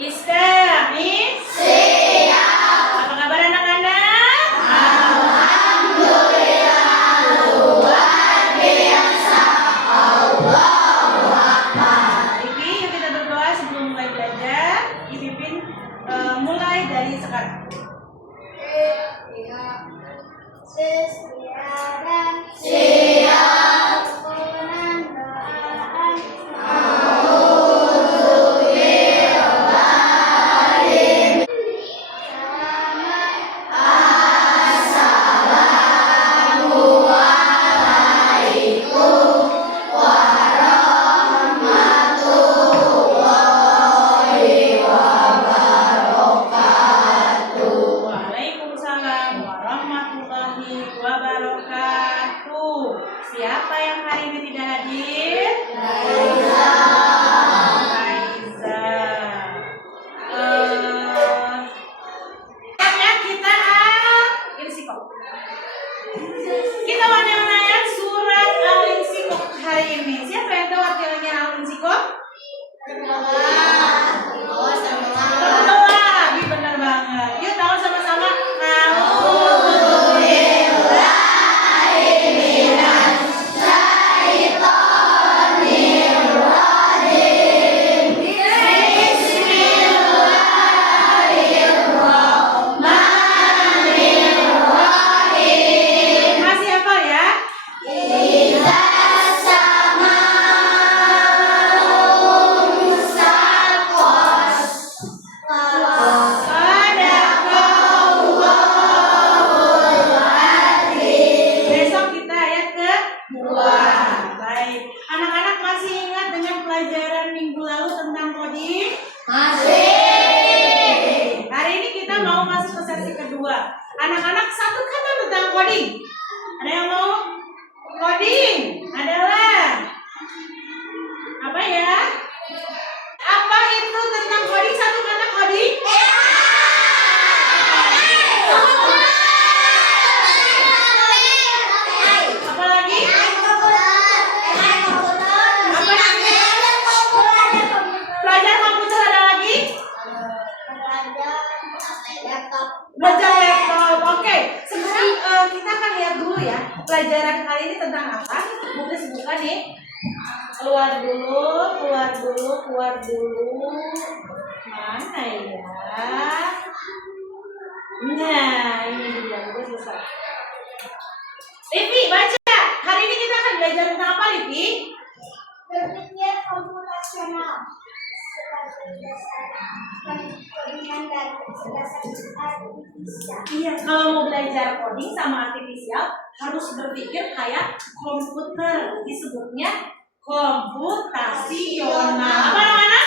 Iska, siap. Apa kabar anak-anak? Alhamdulillah, luar biasa. Allahu Akbar. Ibi, yuk kita berdoa sebelum mulai belajar. Ibi Pin mulai dari sekarang. Siap. Waalaikumsalam warahmatullahi wabarakatuh. Siapa yang hari ini tidak hadir? Raiza. Kita Al-Insyikok. Kita mendengarkan surat Al-Insyikok hari ini. Siapa yang tahu artinya Al-Insyikok? Terbelah, benar banget. Yuk tahu sama-sama. Masih hafal ya? Besok kita ayat kedua. Baik. Anak-anak masih ingat dengan pelajaran minggu lalu tentang coding? Masih. Hari ini kita mau masuk ke sesi kedua. Anak-anak satu kata tentang coding. Ada yang mau? Coding adalah apa ya? Apa itu tentang coding? Satu kata coding? Apa lagi? Belajar komputer ada lagi? Belajar laptop. Oke. Sekarang kita akan lihat dulu ya. Pelajaran kali ini tentang apa? Buku buka nih. Keluar dulu. Mana ya? Nah, ini dia buku selesai. Livi, baca. Hari ini kita akan belajar tentang apa, Livi? Berpikir komputasional sebagai dasar codingan dan kecerdasan artifisial. Iya, kalau mau belajar coding sama artifisial harus berpikir kayak komputer. Disebutnya komputasional. Apa namanya?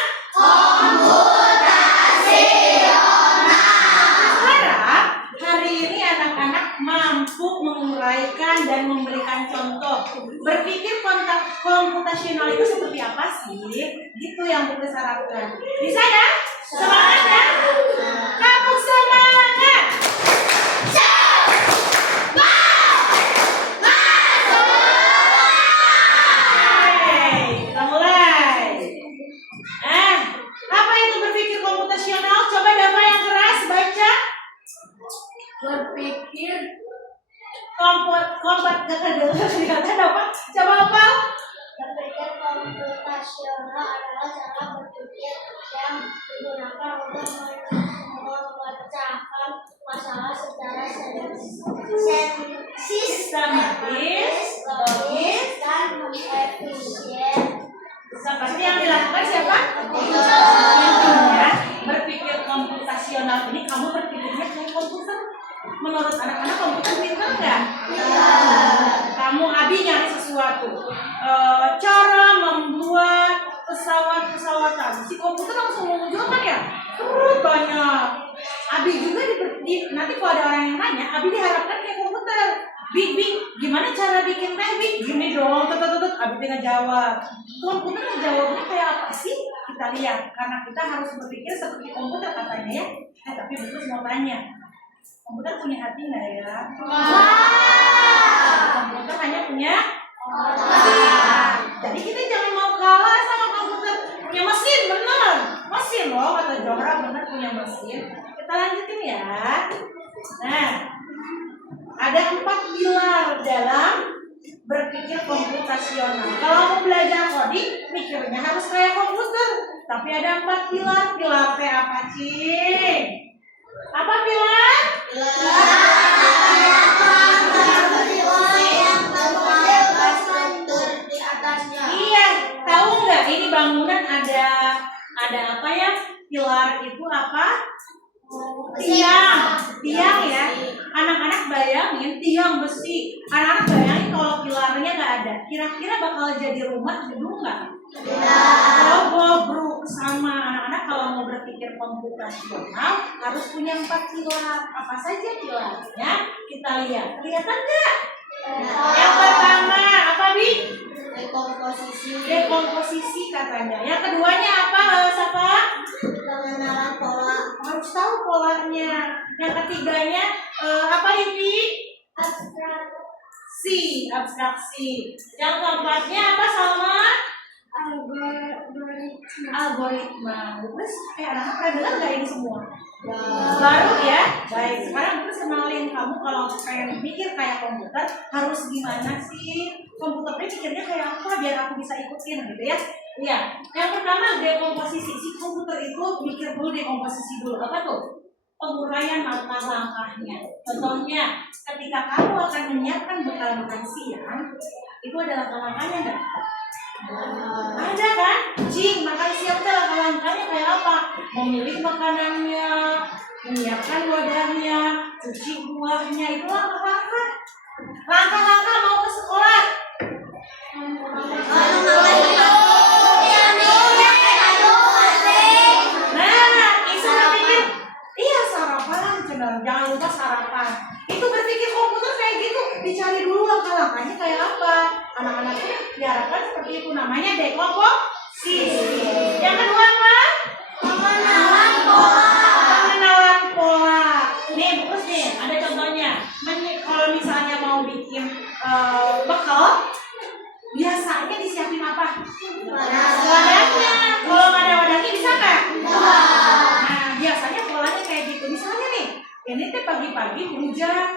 Harap hari ini anak-anak mampu menguraikan dan memberikan contoh. Berpikir komputasional itu seperti apa sih? Gitu yang Bunda harapkan. Bisa ya? Semangat ya? Kamu semangat! Kita mulai. Apa itu berpikir komputasional? Coba Dava yang keras baca. Berpikir Coba apa? Berpikir komputasional adalah cara berpikir yang digunakan untuk memecahkan masalah secara sistematis, logis, dan efisien. Seperti yang dilakukan siapa? Intinya berpikir komputasional ini kamu berpikirnya kayak komputer. Menurut anak-anak komputer pintar nggak? Kamu Abi nyari sesuatu, cara membuat pesawat-pesawatan. Si komputer langsung muncul kan ya? Terus banyak. Abi juga nanti kalau ada orang yang nanya, Abi diharapkan kayak komputer. Bi, gimana cara bikin teh, Bi? Gini dong, tutut. Abi tinggal jawab. Komputer jawabnya kayak apa sih? Kita lihat, karena kita harus berpikir seperti komputer katanya ya. Tapi Bukus mau tanya, komputer punya hati nggak ya? Komputer hanya punya Jadi kita jangan mau kalah sama komputer. Ya mesin bener, mesin loh kata Johra. mesin. Kita lanjutin ya. Nah, ada 4 pilar dalam berpikir komputasional. Kalau mau belajar coding, mikirnya harus kayak komputer. Tapi ada 4 pilar. Pilar T apa, Cing? Apa pilar? Iya, tahu nggak ini bangunan ada apa ya? Pilar itu apa? Tiang ya. Anak-anak bayangin tiang besi. Anak-anak bayangin kalau pilarnya nggak ada, kira-kira bakal jadi rumah gedung nggak? Kalau bobrok sama anak-anak kalau mau berpikir komputasional harus punya 4 pilar. Apa saja pilarnya? Kita lihat. Kelihatan nggak? Yang pertama apa, Bi? Dekomposisi katanya. Yang keduanya apa, Safa? Pengenalan pola. Harus tahu polanya. Yang ketiganya apa ini? Abstraksi. Yang keempatnya apa, Salma? Algoritma. Terus anak-anak pernah dengar nggak ini semua? Baru ya? Baik, sekarang terus kenalin kamu kalau pengen mikir kayak komputer harus gimana sih? Komputernya pikirnya kayak apa biar aku bisa ikutin gitu ya? Iya. Yang pertama dekomposisi. Si komputer itu mikir dulu dekomposisi dulu. Apa tuh? Penguraian langkah-langkahnya. Contohnya, ketika kamu akan menyiapkan bekal makan siang, itu ada langkah-langkahnya nggak? Ada kan? Cing, makan siang itu langkah-langkahnya kayak apa? Memilih makanannya, menyiapkan wadahnya, cuci buahnya, itu langkah-langkah. Langkah-langkah mau ke sekolah. Nah, Isra pikir, iya sarapan, jangan lupa sarapan. Itu berpikir komputer kayak gitu, dicari dulu langkah-langkahnya kayak apa. Anak-anak itu diharapkan seperti itu, namanya dekomposisi. Yang kedua apa? Pengenalan pola. Nih, terus nih, ada contohnya. Kalau misalnya mau bikin bekal, biasanya disiapin apa? Wadahnya. Kalau nggak ada wadahnya bisa nggak? Nah, biasanya polanya kayak gitu. Misalnya nih, ini tuh pagi-pagi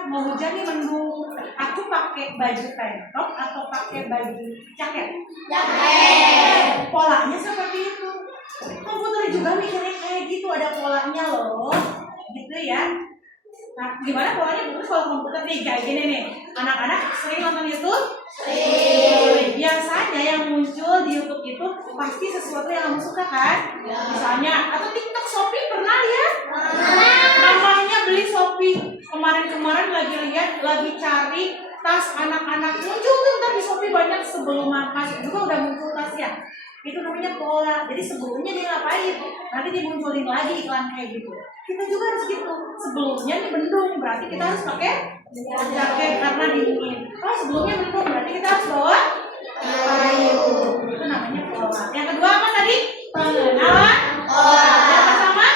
mau hujan nih mendung. Aku pakai baju tank top atau pakai baju jaket? Polanya seperti itu. Komputer juga mikirnya kayak gitu, ada polanya loh, gitu ya. Nah, gimana polanya bagus kalau komputer nih kayak gini nih. Anak-anak sering nonton YouTube? Biasanya yang muncul di YouTube itu pasti sesuatu yang kamu suka kan? Misalnya, atau TikTok, Shopee pernah lihat? Namanya beli Shopee. Kemarin lagi cari tas anak-anak, muncul tuh ntar di Shopee banyak sebelum makan juga udah muncul tas ya. Itu namanya pola. Jadi sebelumnya dia ngapain? Nanti dimunculin lagi iklan kayak gitu. Kita juga harus gitu. Sebelumnya nih mendung, berarti kita harus pakai jaket karena dingin. Oh, sebelumnya mendung, berarti kita harus bawa payung. Itu namanya pola. Yang kedua apa tadi? Pengenalan pola. Yang pertama?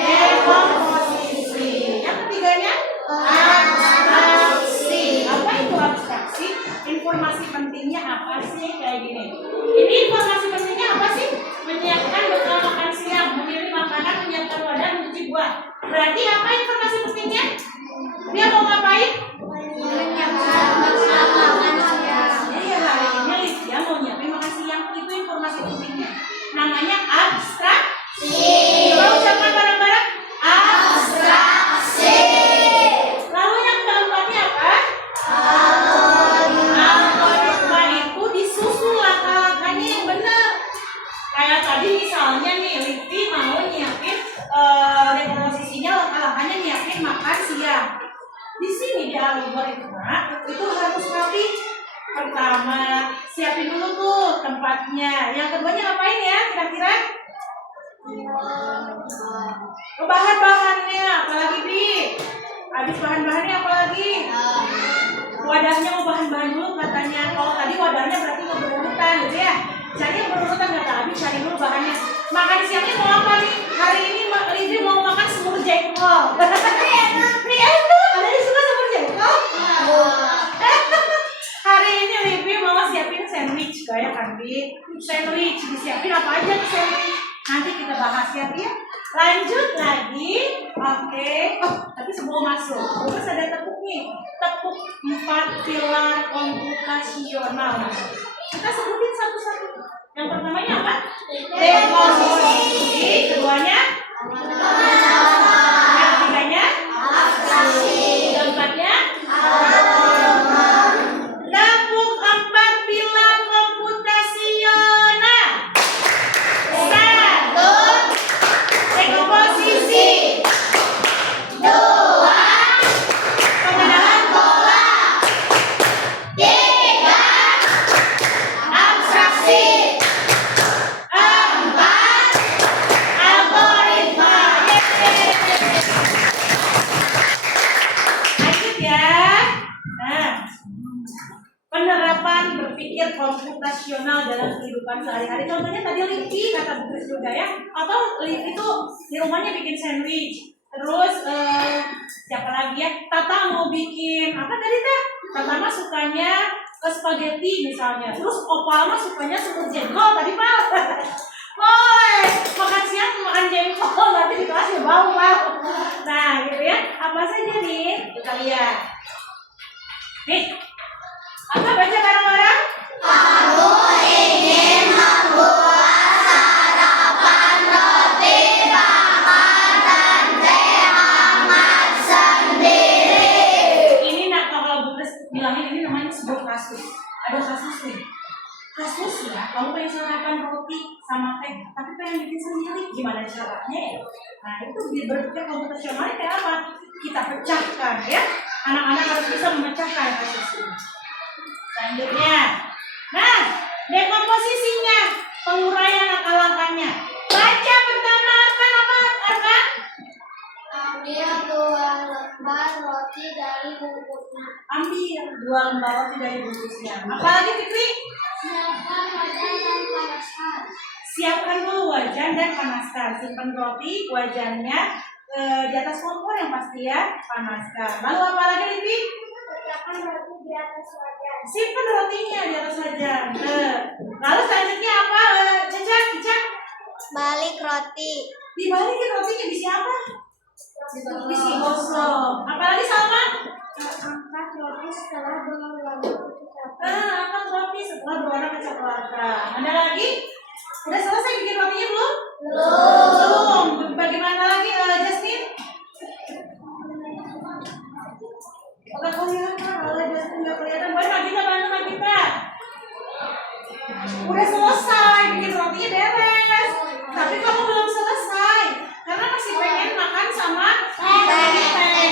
Dekomposisi. Yang ketiganya? Abstraksi. Apa itu abstraksi? Informasi pentingnya apa sih kayak gini? Ini informasi pentingnya apa sih? Menyiapkan bekal makan siang, memilih makanan, menyiapkan wadah, mencuci buah. Berarti apa informasi pentingnya? Dia mau ngapain? Menyiapkan bekal makan siang. Iya, hari ini dia mau nyiapin makan siang. Itu informasi pentingnya. Namanya abstraksi. Coba ucapkan bareng-bareng. Abstraksi. Lalu yang keempatnya apa? Algoritma itu disusun langkah-langkahnya yang benar. Kayak tadi misalnya nih, Livi mau nyiapin dekomposisinya, langkah-langkahnya nyiapin makan siang. Di sini di algoritma itu harus rapi. Pertama, siapin dulu tuh tempatnya. Yang keduanya ngapain ya kira-kira? Bahan-bahannya, apalagi Bi? Habis bahan-bahannya apalagi? Wadahnya mau bahan-bahan dulu katanya. Kalau tadi wadahnya berarti mau berurutan gitu ya. Cari yang berurutan kata Abi, cari dulu bahannya. Makan siangnya mau apa nih? Hari ini Livi mau makan semur jengkol. Nih enak, ada yang suka semur jengkol? Hari ini Livi mau siapin sandwich kayak kan Bi. Sandwich disiapin apa aja tuh sandwich? Nanti kita bahas ya Bi ya. Lanjut lagi. Oke. Oh, tapi sebelum masuk, terus ada tepuk nih. Tepuk 4 pilar komputasional. Kita sebutin satu-satu. Yang pertamanya apa? Dekomposisi. Keduanya? Yang ketiganya? Keempatnya? Tepuk 4 pilar komputasional. 1. Dekomposisi. 2. Pengenalan pola. 3. Abstraksi. 4. Algoritma. Yeay. Lanjut ya. Nah, penerapan berpikir komputasional dalam kehidupan sehari-hari. Contohnya tadi Livi kata Bu Kris juga ya. Atau Livi itu di rumahnya bikin sandwich. Terus siapa lagi ya? Tata mau bikin apa tadi Teh? Tata mah sukanya spaghetti misalnya. Terus Opal mah sukanya semur jengkol tadi Pak. Boleh makan siang makan jengkol nanti di kelas ya bau Pak. Nah gitu ya. Apa saja nih? Kita lihat. Nih. Apa baca bareng-bareng? Aku ingin membuat sarapan roti bakar dan teh hangat sendiri. Ini nak kalau Bu Kris bilangin ini namanya sebuah kasus. Ada kasus nih. Kasus ya, kamu pengen sarapan roti sama teh, tapi pengen bikin sendiri, gimana caranya ya? Nah itu berpikir komputasional kayak apa? Kita pecahkan ya. Anak-anak harus bisa memecahkan kasus ini. Selanjutnya, nah dekomposisinya, penguraian langkah-langkahnya. Baca pertama Arkan apa Arkan? Ambil 2 lembar roti dari bungkusnya. Ambil 2 lembar roti dari bungkusnya. Apalagi Fikri? Siapkan wajan dan panaskan. Siapkan dulu wajan dan panaskan. Simpan roti wajannya di atas kompor yang pasti ya, panaskan. Lalu apa lagi Livi? Letakkan roti di atas wajan. Simpan rotinya di atas wajan. Lalu selanjutnya apa? Caca? Balik roti. Dibalikin rotinya di siapa? Bisi gosong. Apalagi Salma? Angkat roti setelah berwarna kecoklatan. Angkat roti setelah berwarna kecoklatan. Ada lagi? Udah selesai bikin rotinya belum? Belum. Bagaimana lagi Jasmine? Oke kelihatan. Kalau Jasmine nggak kelihatan, boleh Nagita bantu Nagita. Udah selesai bikin rotinya beres. Tapi kamu belum selesai karena masih pengen makan sama teh.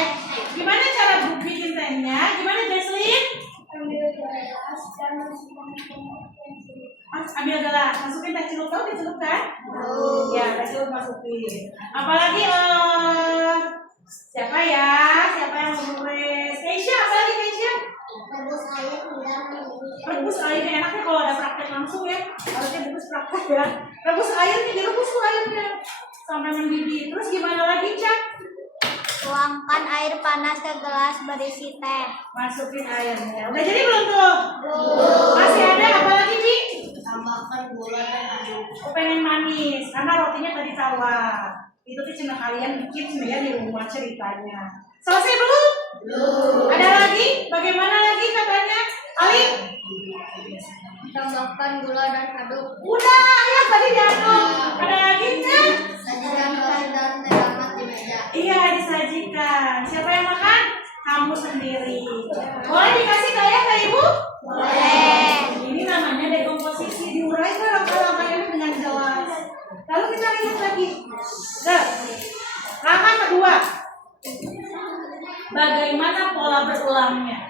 Gimana cara bikin tehnya? Gimana Jesslyn? Ambil gelas dan masukkan ke pensil. Ambil gelas, masukin teh celup, tahu teh celup kan? Ya, teh celup masukin. Apalagi siapa ya? Siapa yang mau nulis? Keisha, apa lagi Keisha? Rebus air hingga mendidih. Rebus airnya enaknya kalau ada praktek langsung ya. Harusnya rebus praktek ya. Rebus airnya, direbus tuh airnya sampai mendidih. Terus gimana lagi, Cak? Tuangkan air panas ke gelas berisi teh. Masukin airnya. Udah jadi belum tuh? Masih ada apa lagi, Bi? Tambahkan gula dan aduk. Aku pengen manis karena rotinya tadi tawar. Itu tuh cuma kalian bikin sebenarnya di rumah ceritanya. Selesai belum? Ada lagi? Bagaimana lagi katanya? Ali? Tambahkan gula dan aduk. Udah, ya tadi diaduk. Ada lagi kan? Sajikan teh dan teh hangat di meja. Iya, disajikan. Siapa yang makan? Kamu sendiri. Boleh dikasih ke ayah ke ibu? Boleh. Ini namanya dekomposisi. Diuraikan langkah-langkahnya dengan jelas. Lalu kita lihat lagi. Langkah kedua. Bagaimana pola berulangnya?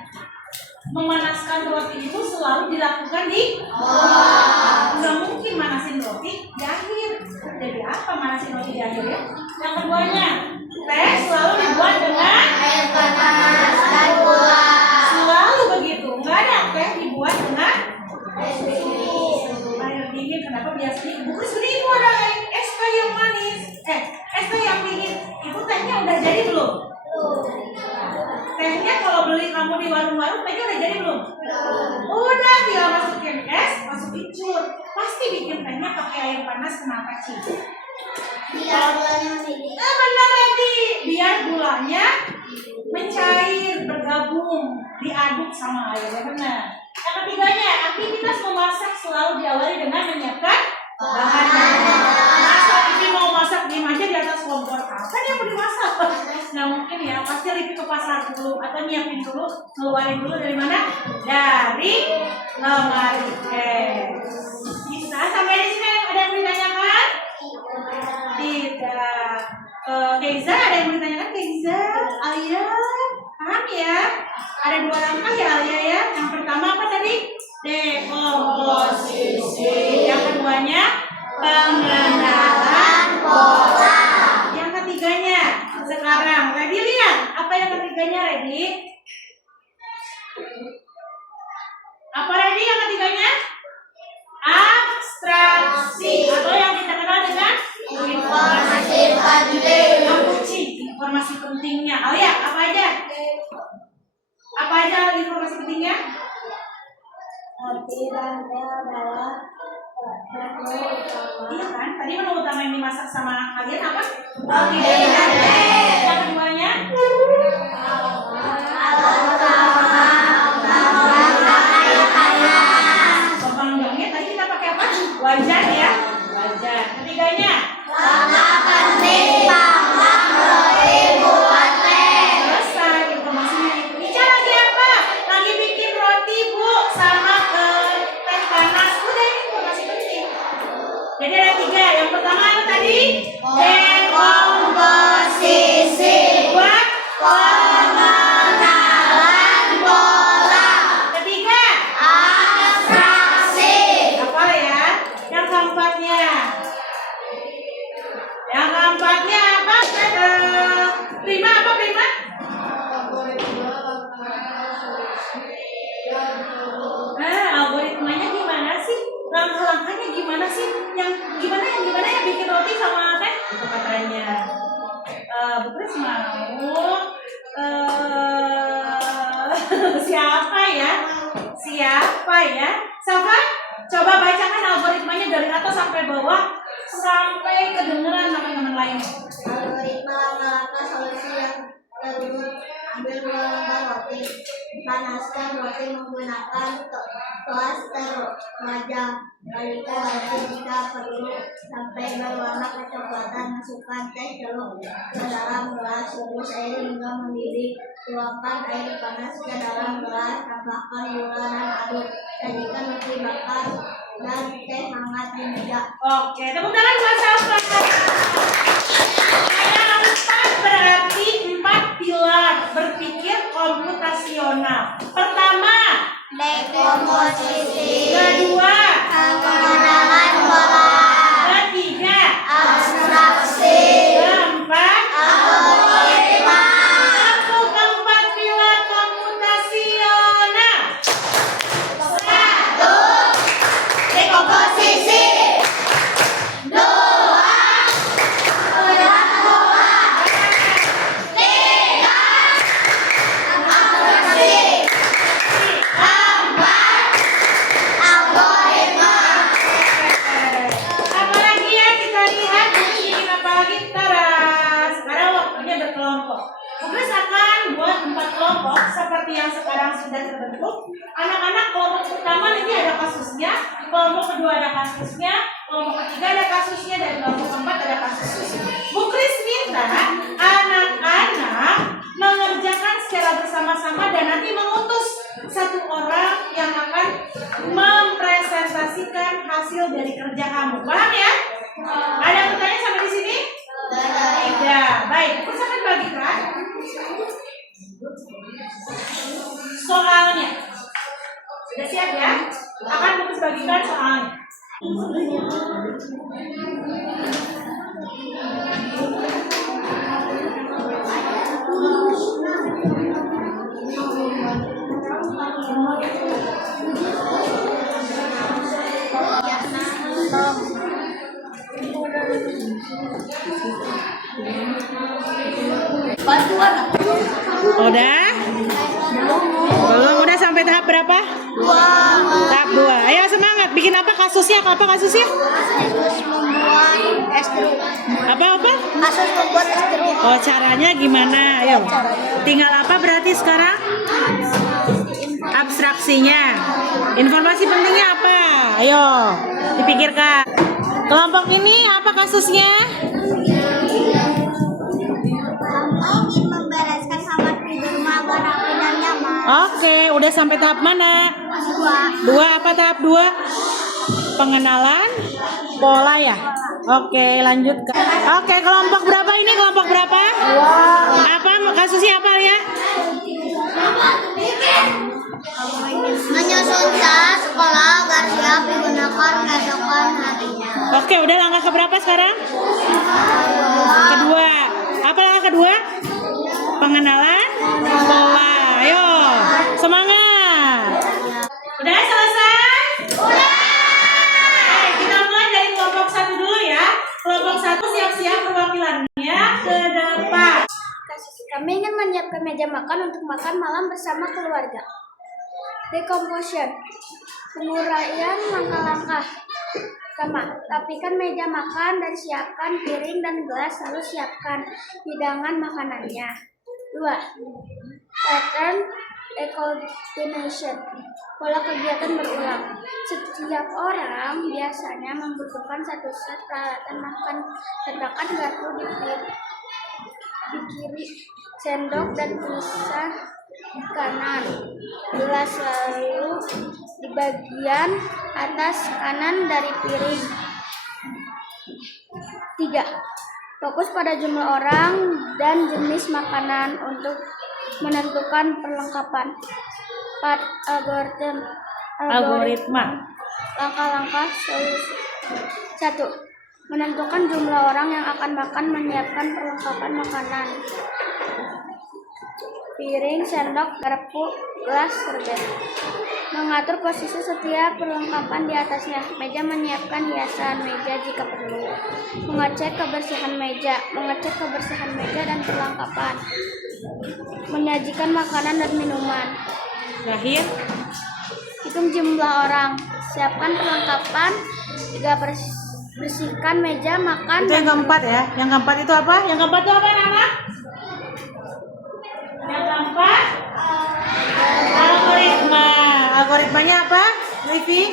Memanaskan roti itu selalu dilakukan di awal. Nggak mungkin manasin roti di akhir. Jadi apa manasin roti di akhir ya? Yang keduanya, teh selalu dibuat dengan Air panas dan gula. selalu begitu. Nggak ada teh dibuat dengan air dingin. Kenapa biasanya ibu kesini ibu ada es teh yang manis, es teh yang dingin. Ibu tehnya udah jadi belum? Tehnya kalau beli kamu di warung-warung tehnya udah jadi belum? Udah, tinggal masukin es, masukin cur. Pasti bikin tehnya pakai air panas. Kenapa sih? Biar gulanya mendidih. Benar Redi, biar gulanya mencair, bergabung, diaduk sama air. Ya benar. Yang ketiganya, aktivitas memasak selalu diawali dengan menyiapkan bahan-bahan. Masa Livi mau masak diem aja di atas kompor, apa dia mau dimasak? Nggak mungkin ya, pasti Livi ke pasar dulu atau nyiapin dulu, keluarin dulu dari mana? Dari lemari. Bisa sampai di sini ada yang ditanyakan? Tidak. Keiza ada yang mau ditanyakan? Keiza, Alia, paham ya? Ada 2 langkah ya Alia ya. Yang pertama apa tadi? Dekomposisi. Yang keduanya pengenalan pola. Yang ketiganya sekarang Redi lihat apa yang ketiganya Redi? Apa Redi yang ketiganya? Abstraksi atau yang kita kenal dengan informasi penting. Informasi pentingnya. Alia apa aja? Apa aja informasi pentingnya? Arti dan adalah menu utama. Iya kan? Tadi menu utama yang dimasak sama kalian apa? Roti dan teh. Yang keduanya? Alat utama air panas. Pemanggangnya tadi kita pakai apa? Wajan ya? Wajan. Ketiganya? Langkah penting panggang roti buat teh. Selesai informasinya itu. Ica lagi apa? Lagi bikin roti Bu sama teh panas. Udah ini informasi penting. Jadi ada 3. Yang pertama apa tadi? Dekomposisi. Buat Pengenalan pola. ketiga. Abstraksi. Apa ya? Yang keempatnya. Yang keempatnya apa? Prima apa prima? Algoritmanya gimana sih? Langkah-langkahnya gimana sih? Yang gimana yang bikin roti sama teh? Itu katanya. Bu Kris mau siapa ya? Siapa ya? Safa, coba bacakan algoritmanya dari atas sampai bawah sampai kedengeran teman-teman lain. Algoritma langkah solusi yang terurut. Ambil 2 lembar roti. Panaskan roti menggunakan toaster wajan. Balikan roti jika perlu sampai berwarna kecoklatan. Masukkan teh celup ke dalam gelas. Rebus air hingga mendidih. Tuangkan air panas ke dalam gelas. Tambahkan gula dan aduk. Sajikan roti bakar dan teh hangat di meja. Oke, tepuk tangan buat Safa. Yang 4 berarti 4 pilar berpikir komputasional. Pertama, Dekomposisi. kedua, Pengenalan pola. ketiga, Abstraksi. keempat, Algoritma. satu keempat pilar komputasional. 1. Dekomposisi. 2. Pengenalan pola. 3. Abstraksi. 4. Algoritma. Apalagi ya kita lihat bikin apa lagi? Tara. Sekarang waktunya berkelompok. Mungkin akan buat 4 kelompok seperti yang sekarang sudah terbentuk. Anak-anak kelompok pertama nanti ada kasusnya, kelompok kedua ada kasusnya, kelompok ketiga ada kasusnya, dan kelompok keempat ada kasusnya. Bu Kris minta anak-anak mengerjakan secara bersama-sama dan nanti mengutus 1 orang yang akan mempresentasikan hasil dari kerja kamu. Paham ya? Ada yang bertanya sampai di sini? Tidak. Baik, terus akan bagikan soalnya. Sudah siap ya? Akan terus bagikan soalnya. Bantuan. Udah? Belum, udah sampai tahap berapa? 2. Tahap 2. Ayo semangat. Bikin apa kasusnya? Apa kasusnya? Kasus membuat es jeruk. Apa? Kasus membuat es jeruk. Oh, caranya gimana? Ayo. Tinggal apa berarti sekarang? Abstraksinya. Informasi pentingnya apa? Ayo, dipikirkan. Kelompok ini apa kasusnya? Ingin membereskan kamar tidur agar rapi dan nyaman. Oke, udah sampai tahap mana? 2. 2 apa tahap 2? Pengenalan pola ya. Oke, lanjutkan. Oke, kelompok berapa ini? Kelompok berapa? 2. Apa kasusnya apa ya? Menyusun tas sekolah agar siap digunakan keesokan harinya. Oke, udah langkah keberapa sekarang? Kedua. Apa langkah kedua? Pengenalan pola. Ayo, semangat. Udah selesai? Udah. Kita mulai dari kelompok 1 dulu ya. Kelompok 1 siap-siap perwakilannya ke depan. Kami ingin menyiapkan meja makan untuk makan malam bersama keluarga. Decomposition, penguraian langkah-langkah. Pertama, rapikan meja makan dan siapkan piring dan gelas, lalu siapkan hidangan makanannya. 2. Pattern coordination, pola kegiatan berulang. Setiap orang biasanya membutuhkan satu set peralatan makan. Letakkan garpu di kiri, sendok dan pisah kanan, gelas lalu di bagian atas kanan dari piring. 3. Fokus pada jumlah orang dan jenis makanan untuk menentukan perlengkapan. 4. Algoritma. Langkah-langkah solusi. 1. Menentukan jumlah orang yang akan makan, menyiapkan perlengkapan makanan. Piring, sendok, garpu, gelas, serbet. Mengatur posisi setiap perlengkapan di atasnya. Meja, menyiapkan hiasan meja jika perlu. Mengecek kebersihan meja dan perlengkapan. Menyajikan makanan dan minuman. Terakhir, Hitung jumlah orang. Siapkan perlengkapan. 3. Bersihkan meja makan. itu yang keempat ya. Yang keempat itu apa? Yang keempat itu apa, anak? Yang keempat, algoritma. Algoritmanya apa, Livi?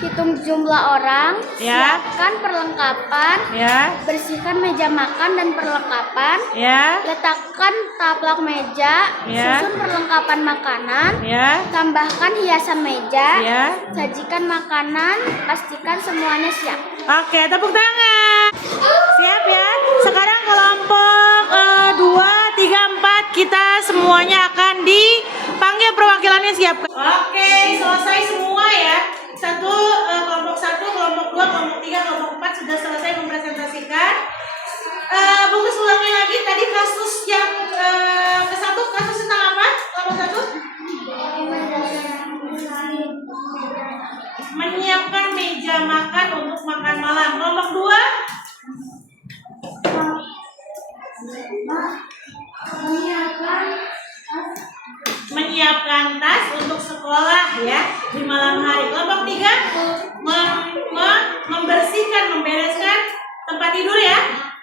Hitung jumlah orang, Ya. siapkan perlengkapan, Ya, bersihkan meja makan dan perlengkapan, ya, letakkan taplak meja, Ya. susun perlengkapan makanan, ya, tambahkan hiasan meja, ya. sajikan makanan, pastikan semuanya siap. Oke, tepuk tangan. Siap ya. Sekarang kelompok 2, 3, 4 kita semuanya akan dipanggil perwakilannya siap. Oke, selesai semua ya. Kelompok 1, kelompok 2, kelompok 3, kelompok 4 sudah selesai mempresentasikan. Bungkus ulangnya lagi tadi kasus yang ke-1, kasus tentang apa? Kelompok 1? Menyiapkan meja makan untuk makan malam. Kelompok 2? Menyiapkan tas untuk sekolah ya di malam hari. Kelompok 3 membersihkan, membereskan tempat tidur ya.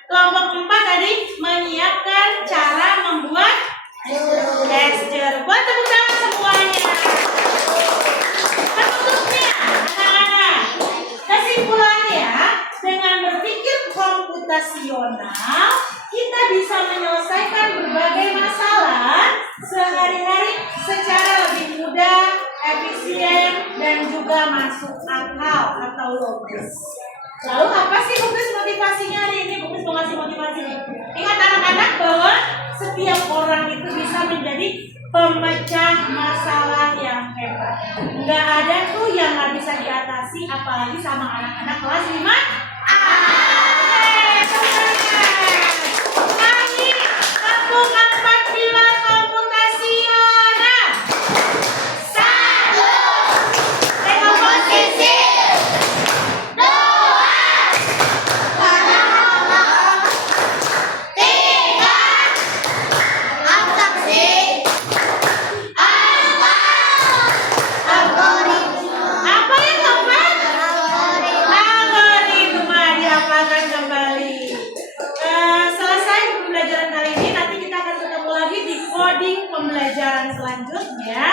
Kelompok 4 tadi menyiapkan cara membuat es jeruk. Buat tepuk tangan semuanya. Penutupnya, anak-anak, kesimpulannya dengan berpikir komputasional kita bisa menyelesaikan berbagai masalah sehari-hari secara lebih mudah, efisien, dan juga masuk akal atau logis. Lalu apa sih bungkus motivasinya hari ini? Bungkus mau ngasih motivasi nih. Ingat anak-anak bahwa setiap orang itu bisa menjadi pemecah masalah yang hebat. Nggak ada tuh yang nggak bisa diatasi, apalagi sama anak-anak kelas 5 A. Kami kampung 4 pilar komputasional. 1. Dekomposisi. 2. Pengenalan. 3. Abstraksi. 4. Algoritma. Apa yang selanjutnya